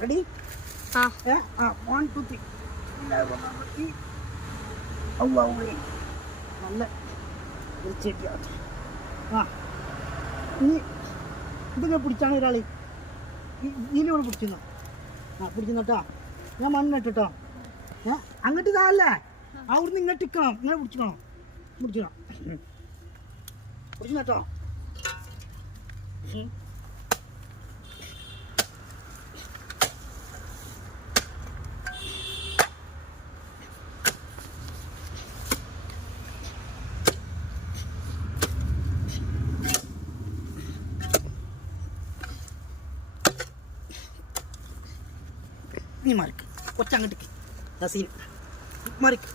Ready? 1 2 3. നല്ല വൃത്തിയാക്കി. ഇനി ഇതിങ്ങനെ പിടിച്ചാണ് ഒരാൾ ഇതിലൂടെ പിടിക്കുന്നു. പിടിക്കുന്നോട്ടോ. ഞാൻ മണ്ണിട്ടോ. അങ്ങോട്ട് ഇതല്ലേ, അവിടുന്ന് ഇങ്ങോട്ട് ഇക്കണം. ഇങ്ങനെ പിടിച്ചിക്കണം. പിടിക്കുന്നോട്ടോ. നീ മറിക്ക്, കൊച്ചങ്ങോട്ടേക്ക്. സീൻ മറിക്ക്.